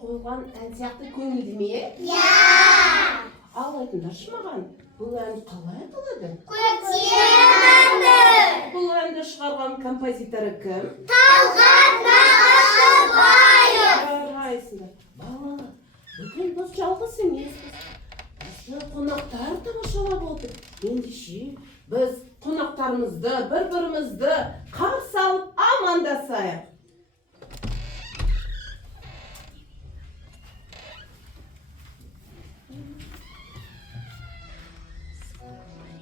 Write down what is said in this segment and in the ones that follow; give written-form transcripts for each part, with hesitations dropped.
қойған ән сияқты көңілді ме? Иә! Ал айтыңдаршы маған, бұл ән қалай аталады? Көктем әні! Бұл әнді шығарған композиторы кім? Талғат Нағашыбаев! Жарайсыңдар. Балалар, бүгін біз жалғыз емеспіз. Бізді қонақтар тамашалап отыр. Ендеше біз қонақтарымызды, бір-бірімізді қарсы алып амандасайық.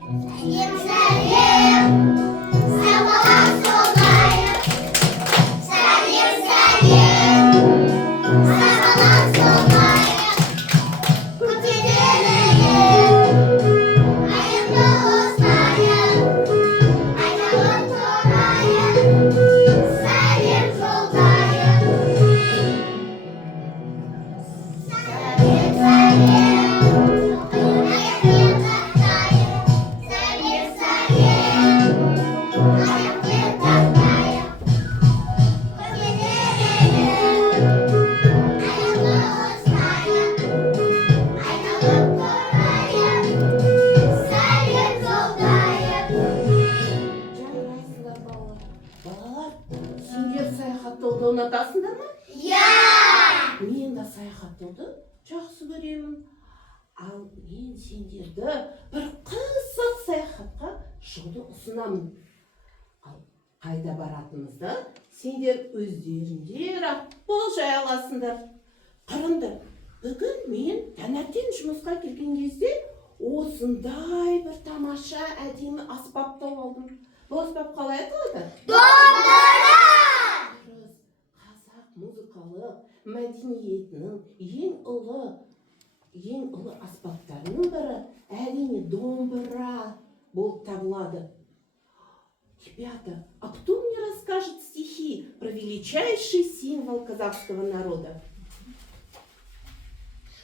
Сәлем, сәлем, сабалақ солайық. Сәлем, сәлем, сабалақ солайық. Көтерілейік, айықты ұстайық. Айналып тұрайық, сәлем жолдайық. Сәлем, сәлем. Саяхаттауды ұнатасыңдар ма? Иә! Мен де саяхаттауды жақсы көремін. Ал мен сендерді бір қызық саяхатқа шығуды ұсынамын. Ал қайда баратынымызды сендер өздеріңдер ақ болжай аласыңдар. Қараңдар, бүгін мен таңертең жұмысқа келген кезде осындай бір тамаша әдемі аспап тауып алдым. Бұл аспап қалай аталады? Домбыра! Қазақ музыкалық мәдениетінің ең ұлы аспаптарының бірі әрине домбыра болып табылады. Ребята, а кто мне расскажет стихи про величайший символ казахского народа?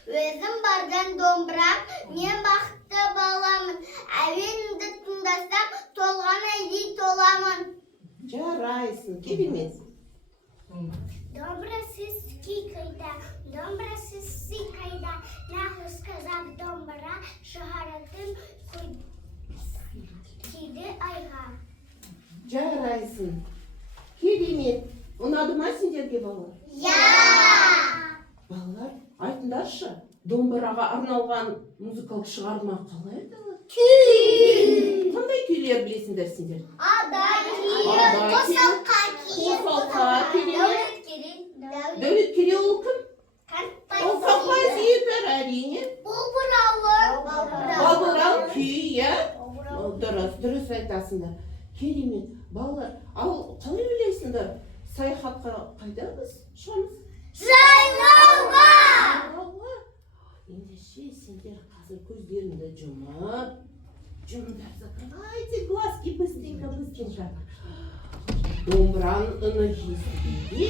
Өзім барған домбырам, мен бақытты баламын. Әуенімді тыңдасам, толған әдей толамын. Жарайсың, керемет. Домбырасыз күй қайда, домбырасыз сый қайда. Нағыз қазақ домбыра шығаратын күйді айға. Жарайсың, керемет. Ұнады ма сендерге балалар? Иә! Балалар, айтыңдаршы, домбыраға арналған музыкалық шығарма қалай аталады? Күй! Қандай күйлер білесіңдер сендер? Адай күйі, қосалқа күйі, Дәулеткерей ол кім? Ол композитор, әрине. Балбырау күй, иә? Дұрыс айтасыңдар. Керемет. Балалар, ал қалай ойлайсыңдар? Саяхатқа қайда біз шығамыз? Жайлауға! Ендеше сендер қазір көздеріңді жұмыңдар, закрывайте глазки быстренько. Домбыраның үні естігенде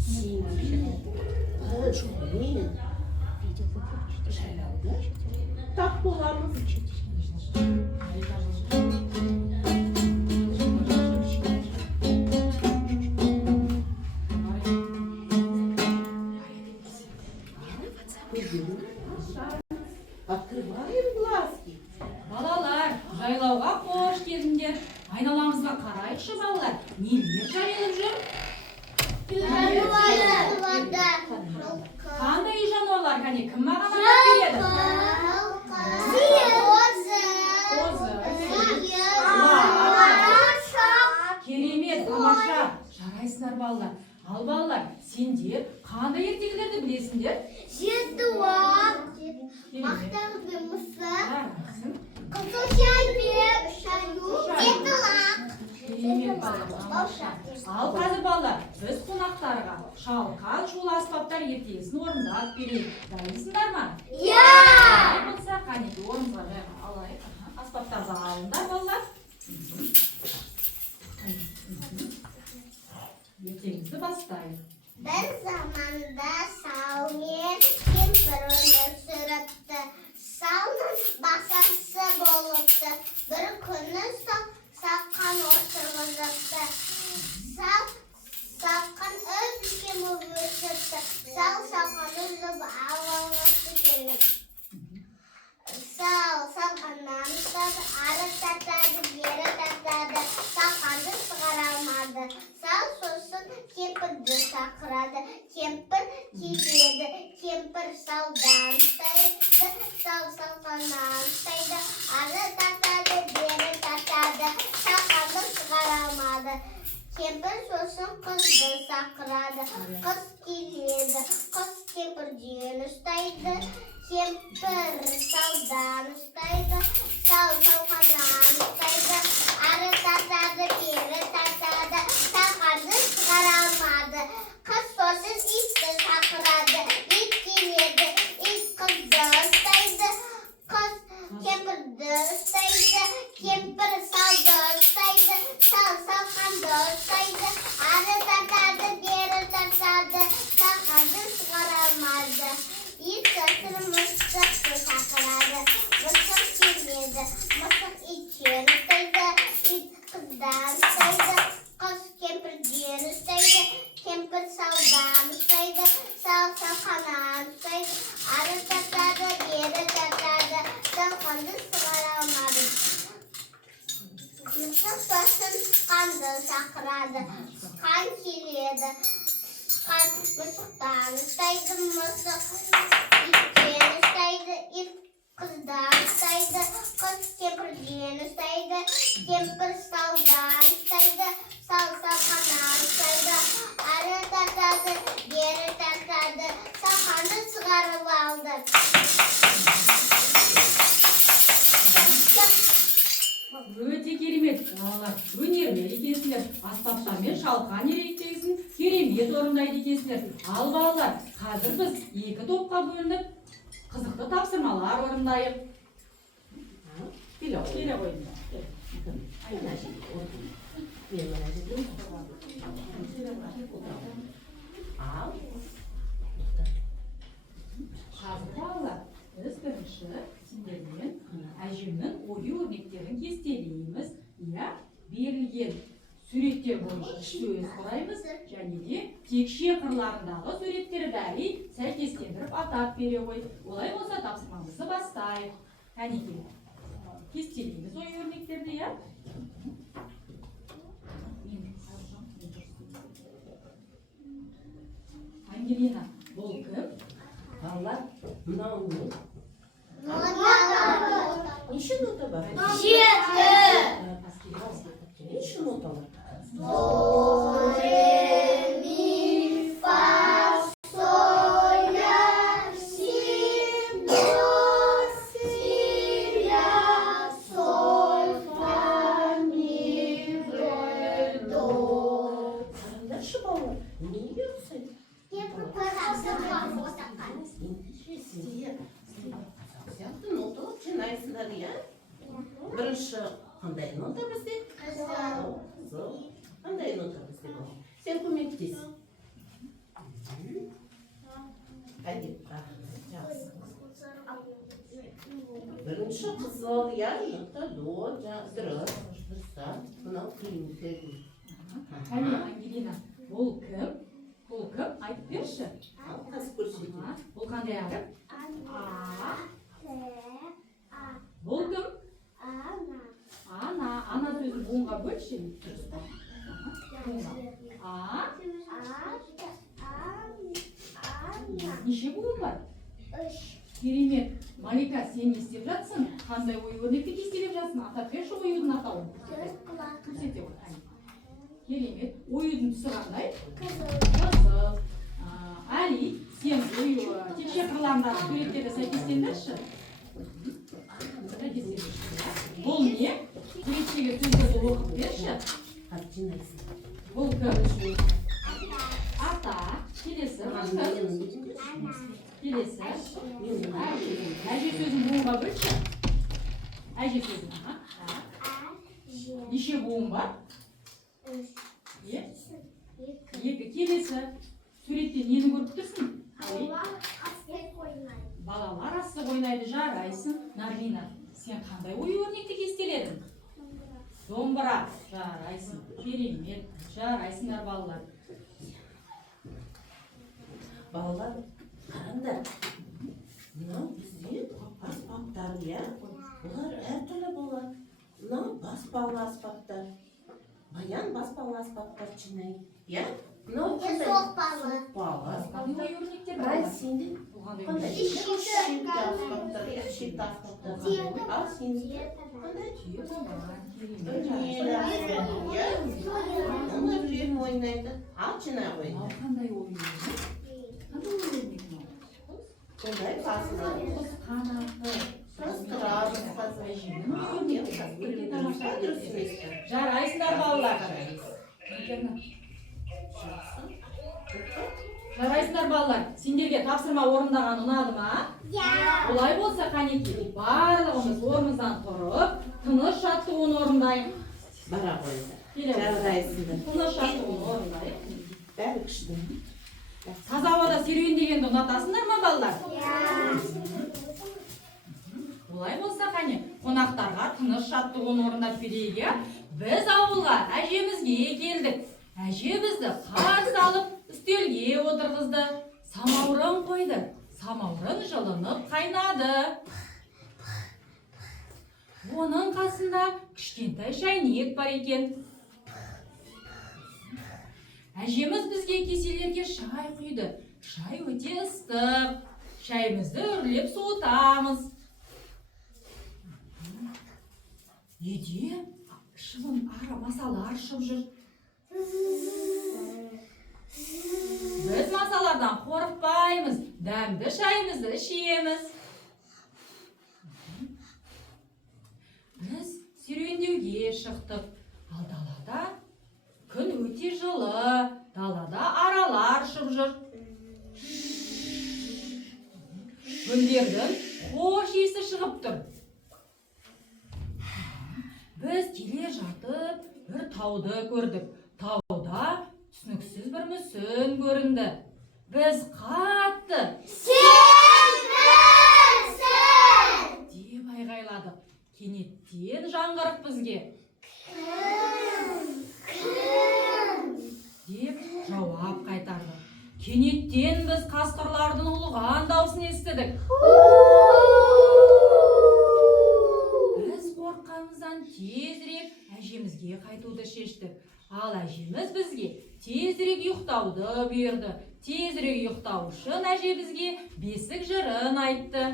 сендер мен жайлауда тақ боламыз. Открываем глазки. Балалар, жайлауға қош келдіңдер. Айналамызға қарайықшы балалар. Нелер жайылып жүр? Қандай үй жануарлар, кәне кім маған анап береді? Керемет, тамаша. Жарайсыңдар балалар. Ал балалар, сендер қандай ертегілерді білесіңдер? Жетуақ, мақтауды мысық, қызыл шайбеп, жетілақ. Керемет балалар. Ал қазір балалар, біз қонақтарға шалқар шулы аспаптар ертегісін орындап берейік. Дайынсыңдар ма? Иә! Олай болса, қанекей орныңызға жайға алайық. Аспаптарды алыңдар балалар. Ертегімізді бастайық. Бір заманда сау мен кемпір өмір сүріпті. Саудың басасы болыпты. Бір күні саққан отырғызыпты. Саққан үлкен өсіпті. Саққаны салдан ұстайды, салқаннан ұстайды, ары тартады, бері тартады, шақырды шығара алмады. Кемпір сосын қызды шақырады, қыз келеді, қыз кемпірден ұстайды, кемпір салдан ұстайды, салқаннан ұстайды, ары тартады, бері тартады, шақырды шығара алмады. Қыз сосын итті шақырады, ит келеді, ит қызды ұстайды, қыз кемпірді ұстайды, кемпір салды ұстайды, салқанды ұстайды, ары тартады, бері тартады, шақырды шығара алмады. Ит сосын мысықты шақырады, мысық келеді, мысық иттен ұстайды, ит қыздан ұстайды, қыз кемпірден ұстайды, кемпір салдан ұстайды, салқаннан ұстайды, ары тартады, бері тартады, салқанды шығара алмады. Мысық сосын қанды шақырады, қан келеді, қан мысықтан ұстайды, мысық иттен ұстайды, ит қыздан ұстайды, қыз кемпірден ұстайды, кемпір салдан ұстайды, салқаннан ұстайды, ары тартады, бері тартады, салқанды шығарып алды. Өте керемет, балалар, өнерлі екенсіңдер, аспаптармен шалқан ерекшесін керемет орындайды екенсіңдер. Ал балалар, қазір біз екі топқа бөлініп, қызықты тапсырмалар орындайық. Келе Келе қойыңдар. Ал. Қазір балалар, біз бірінші сендермен әжемнің ою-өрнектерін кестелейміз, берілген суреттер бойынша сөз құраймыз, және де текше қырларындағы суреттерді бәрі сәйкестендіріп атап бере қой. Олай болса тапсырмамызды бастайық. Кәнекей, кестелейміз ою-өрнектерді, Ангелина, бұл кім? Балалар, мынау не? Неше нота бар? Неше ноталар? До, ре, ми, фа, соль, ля, си, до, си, ля, соль, фа, ми, ре, до. Қараңдаршы балалар, неге ұқсайды? Сияқты ноталар жинайсыңдар, Бірінші қандай нота бізде? Қызыл. Қандай нота бізде бұл? Сен көмектес. Әдеп, жақсы. Бірінші қызыл, нота, до, дұрыс. Мынау қиын. Кәне, Ангелина, бұл кім? Бұл кім? Айтып берші. Қазір көрсетейін. Бұл қандай әріп? Бұл кім? Ана. Ана сөзін буынға бөлші. Неше буын бар? Керемет. Малика, сен не істеп жатсың? Қандай ою-өрнекті кестелеп жатсың? Атап берші оюдың атауын. Көрсете ғой. Керемет. Оюдың түсі қандай? Қызыл. Али, сен текше қырларындағы суреттерді сәйкестендірші. Бұл не? Суреттегі сөздерді оқып берші. Бұл кім? Ата. Келесі. Келесі. Әже сөзін буынға бөлші. Әже сөзін. Неше буын бар? Екі. Келесі. Суретте нені көріп тұрсың? Балалар асық ойнайды, жарайсың. Нармина, сен қандай ою-өрнекті кестеледің? Домбыра. Жарайсың. Керемет. Жарайсыңдар балалар. Балалар, қараңдар. Мынау бізде аспаптар, Бұлар әртүрлі болады. Мынау баспалы аспаптар. Баян баспалы аспаптар жинайды. Мынау Соқпалы. соқпалы аспаптар. Ою-өрнектер Ал сенде қандай Қандай? ойын? Шиттә аспаптар, шиттә аспаптар. Ал сенде қандай? Түйе бала, керемет. Оны білем ойнайды. Ал жинай қойды. Мынау қандай ойын? Қандай ойын екен ол? Қандай басында? Құс қанаты. Қыстырабыз қазір. Өте тамаша. Дұрыс емес пе? Жарайсыңдар балалар. Жарайсыңдар балалар. Сендерге тапсырма орындаған ұнады ма? Олай болса қанеки, барлығымыз орнымыздан тұрып, тыныш жаттығуын орындайық. Бара қойды. Келе Жарайсыңдар. тыныш жаттығуын орындайық. Бәрі күшті. Таза ауада серуендегенді ұнатасыңдар ма балалар? Олай болса қане, қонақтарға тыныш жаттығуын орындап берейік, иә? Біз ауылға әжемізге келдік. Әже бізді қарсы алып, үстелге отырғызды. Самаурын қойды. Самаурын жылынып қайнады. Оның қасында кішкентай шайнек бар екен. Әжеміз бізге кеселерге шай құйды. Шай өте ыстық. Шайымызды үрлеп суытамыз. Үйде шыбын масалы аршып жүр. Біз масалардан қорықпаймыз. Дәмді шайымызды ішеміз. Біз серуендеуге шықтық. Ал далада күн өте жылы. Далада аралар ұшып жүр. Гүлдердің хош иісі шығып тұр. Біз келе жатып бір тауды көрдік. Тауда түсініксіз бір мүсін көрінді. Біз қатты деп айғайладық. Кенеттен жаңғырық бізге. Деп жауап қайтарды. Кенеттен біз қасқырлардың ұлыған даусын естідік. Біз қорыққанымыздан тезірек әжемізге қайтуды шештік. Ал әжеміз бізге тезірек ұйықтауды бұйырды. Тезірек ұйықтау үшін әже бізге бесік жырын айтты.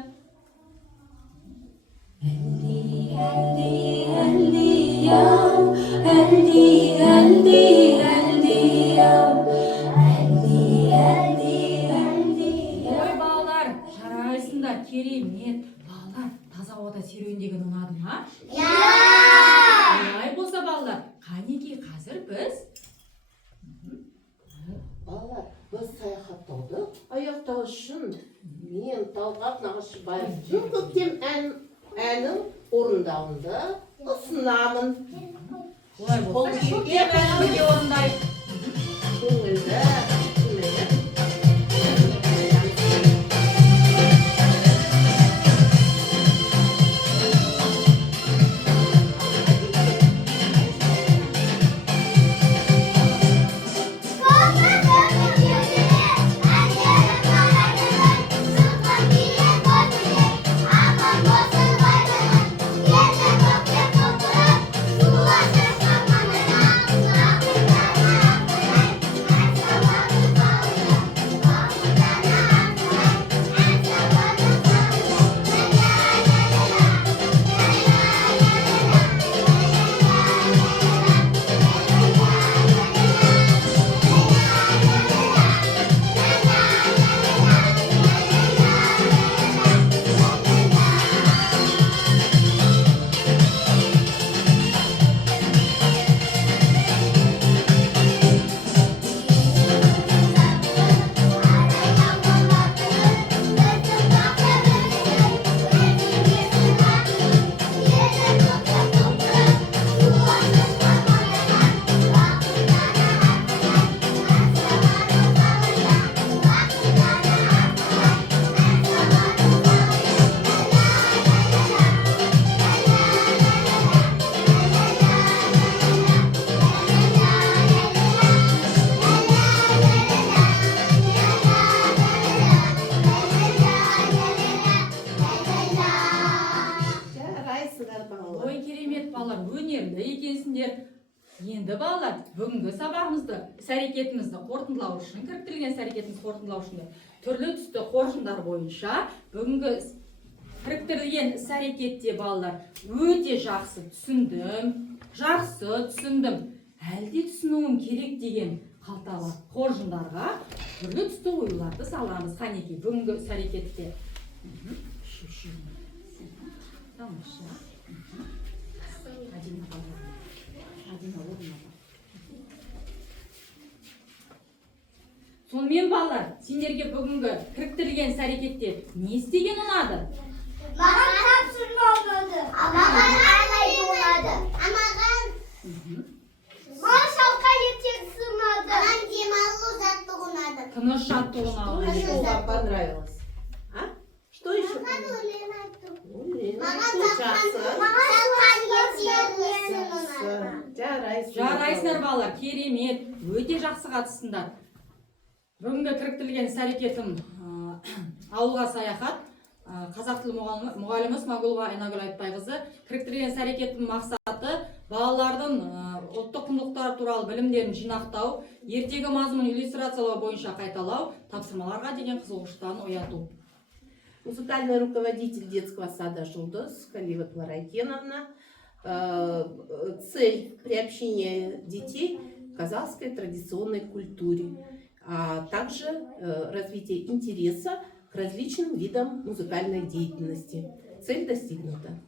Ой балалар, жарайсыңдар, керемет. Балалар, таза ауада серуендеген ұнады ма? Олай болса балалар, қанеки қазір біз? Балалар, біз саяхаттауды аяқтау үшін мен Талғат Нағашыбаевтың көктем әнін орындауында ұсынамын. Олай болса, көктем әнін орындайық. Көңілді, көңілді. Ой керемет балалар, өнерлі екенсіңдер. Енді балалар, бүгінгі сабағымызды, іс-әрекетімізді қорытындылау үшін, кіріктірілген іс-әрекетімізді қорытындылау үшін түрлі түсті қоржындар бойынша бүгінгі кіріктірілген іс-әрекетте балалар өте жақсы түсіндім, әлде түсінуім керек деген қалталы қоржындарға түрлі түсті оюларды саламыз. Қанекей бүгінгі іс-әрекетте. Тамаша. Сонымен балалар, сендерге бүгінгі кіріктірілген іс-әрекетте не істеген ұнады? Маған тапсырма ұнады. Маған арнайды ұнады. Маған маршалка ертегісі ұнады. Маған демалу жаттығу ұнады. Тыныш жаттығу Что ұнады. еще вам понравилось? А? Что еще? Маған өлең айту. Жарайсыңдар балалар, керемет, өте жақсы қатыстыңдар. Бүгінгі кіріктірілген іс-әрекетім ауылға саяхат. Қазақ тілі мұғалімі Смағұлова Айнагүл Айтбайқызы. Кіріктірілген іс-әрекеттің мақсаты балалардың ұлттық құндылықтар туралы білімдерін жинақтау, ертегі мазмұнын иллюстрациялау бойынша қайталау, тапсырмаларға деген қызығушылықтарын ояту. Музыкальный руководитель детского сада «Жұлдыз» Халива Кларайкеновна. Цель приобщения детей к казахской традиционной культуре, а также развитие интереса к различным видам музыкальной деятельности. Цель достигнута.